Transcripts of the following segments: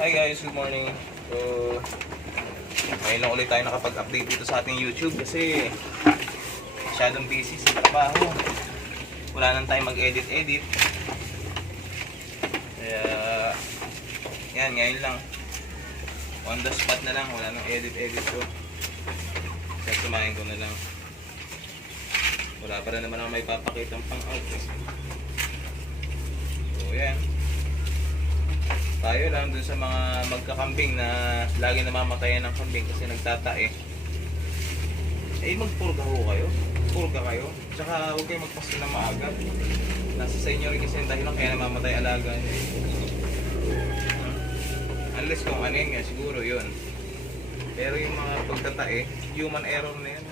Hi guys, good morning. So, ngayon lang ulit tayo nakapag-update dito sa ating YouTube kasi masyadong busy sa trabaho. Wala nang time mag-edit-edit. Kaya, yan, ngayon lang. On the spot na lang, wala nang edit-edit ko. Kaya sumahin ko na lang. Wala pa rin naman ako may papakitang pang-out. So, yan. Tayo lang dun sa mga magkakambing na lagi namamatayan ng kambing kasi nagtatae. Eh magpurga ho kayo. Purga kayo. Tsaka huwag kayo magpasko na maaga. Nasa sa inyo rin kasi yung dahilan kaya namamatay alaga nyo. Unless kung anemia, siguro yun. Pero yung mga pagtatae, human error na yun.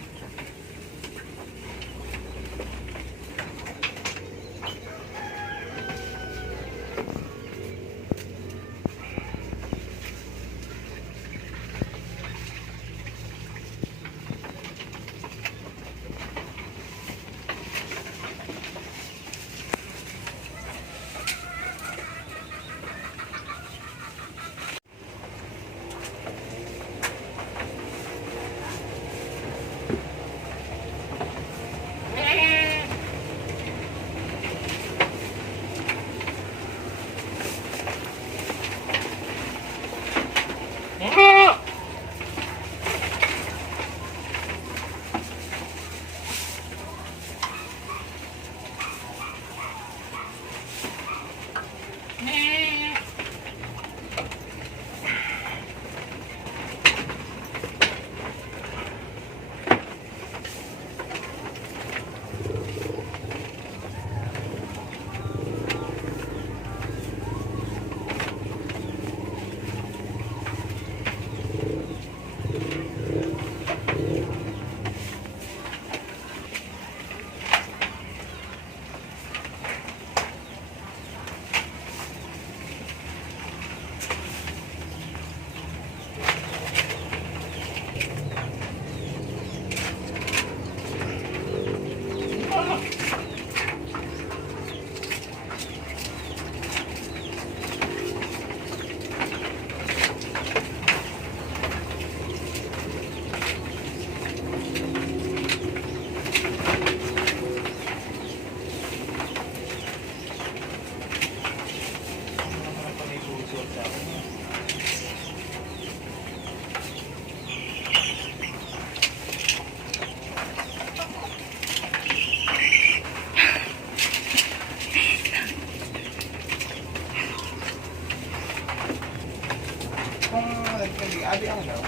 Adi ako daw.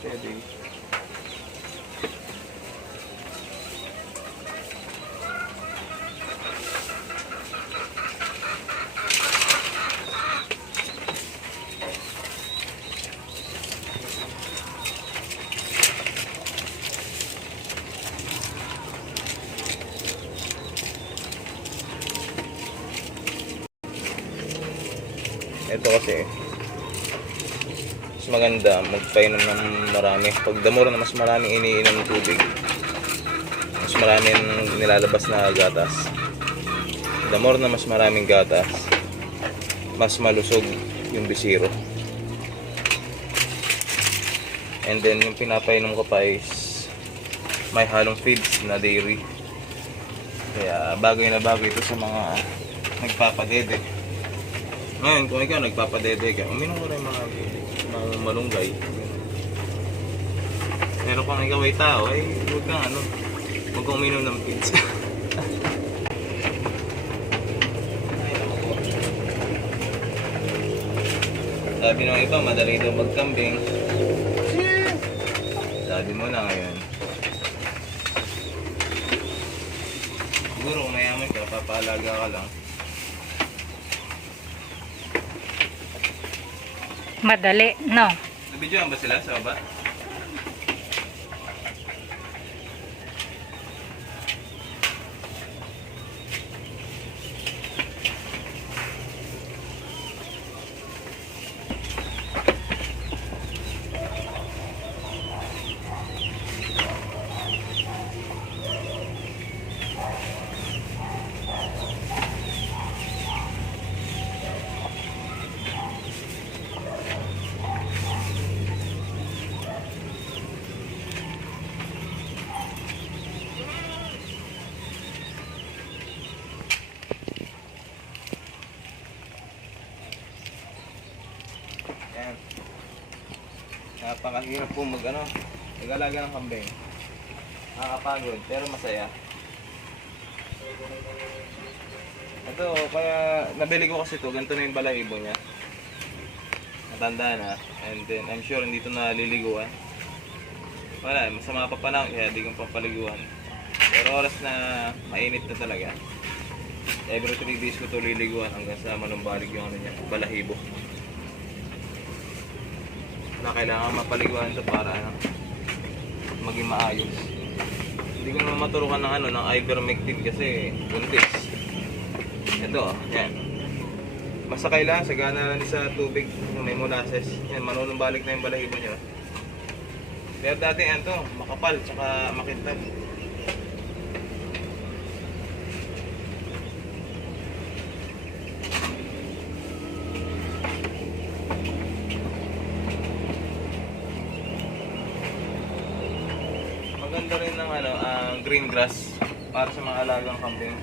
Steady. Ito kasi mas maganda magpainom ng marami. Pag damor na mas maraming iniinom ng tubig, mas maraming nilalabas na gatas. Damor na mas maraming gatas, mas malusog yung bisiro. And then yung pinapainom ko pa is may halong feeds na dairy. Kaya bagay na bagay ito sa mga nagpapadede. Ngayon, kung ikaw nagpapadede ka, uminom ko rin mga malunggay. Pero kung ikaw ay tao, ay huwag kang huwag kang uminom ng pizza. Sabi ng iba, madali daw magkambing. Sabi mo na ngayon. Siguro kung mayaman ka, papaalaga ka lang. Madali, no? Nabidyoan ba sila sa baba? Yan. Napakahirap po mag-alaga ng kambing. Nakakapagod, pero masaya. Ito, kaya nabili ko kasi ito, ganito na yung balahibo niya. Matanda na, and then I'm sure hindi ito naliliguan. Wala, masama pa panahon, kaya di kong papaliguan. Pero oras na mainit na talaga, every 3 days ko ito liliguan hanggang sa manumbalik yung balahibo. Na kailangan mapaliguan ito para maging maayos. Hindi ko naman maturukan ng ivermectin kasi buntis. Ito, yan. Basta kailangan sagana lang sa tubig yung may molasses. Yan, manunumbalik na yung balahibo nyo. Pero dati yan to, makapal tsaka makintab. Maganda rin ng green grass para sa mga alagang kambing.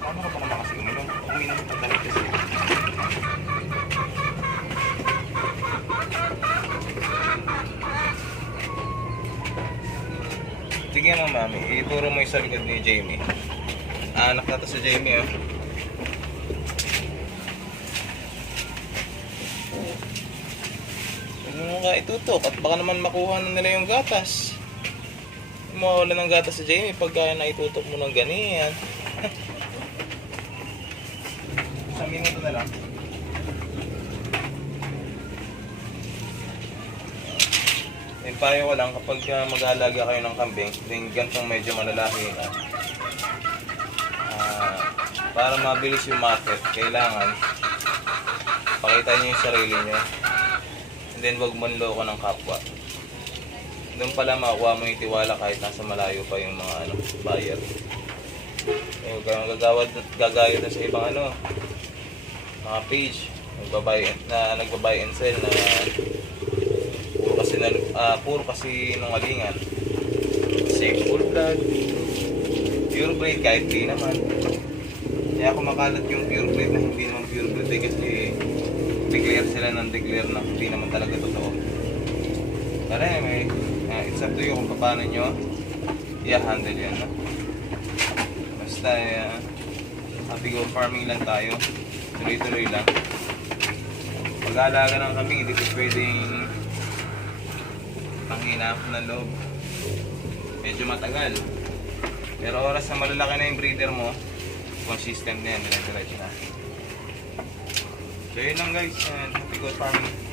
Tama ka ba naman kasi uminom? Uminom ka talaga kasi. Sige mo mami, ituro mo yung sa likod ni Jamie. Anak na to si Jamie oh. Huwag mo nga itutok at baka naman makuha na nila yung gatas. Mawala ng gatas si Jamie pagka naitutok mo ng ganyan. Isang minuto na lang. Yung payo ko lang kapag mag-aalaga kayo ng kambing, yung gantong medyo malalaki para mabilis yung market, kailangan pakita nyo yung sarili nyo. And then wag manloko ng kapwa. Doon pala makukuha mo yung tiwala kahit nasa malayo pa yung mga buyer. So, gagaya na sa ibang mga page nagbabay and sell na puro kasi nungalingan. Safe full vlog, pure breed kahit di naman. Kaya kumakalat yung pure breed na hindi naman pure breed kasi declare sila ng declare na hindi naman talaga totoo. Pero it's up to you kung paano nyo i-handle yan. No? Basta happy go farming lang tayo. Tuloy-tuloy lang. Pag-aalaga ng kambing, hindi ko pwedeng panghina ako ng loob. Medyo matagal. Pero oras na malalaki na yung breeder mo, consistent na yan, dire-diretso na. So yun lang guys, happy go farming.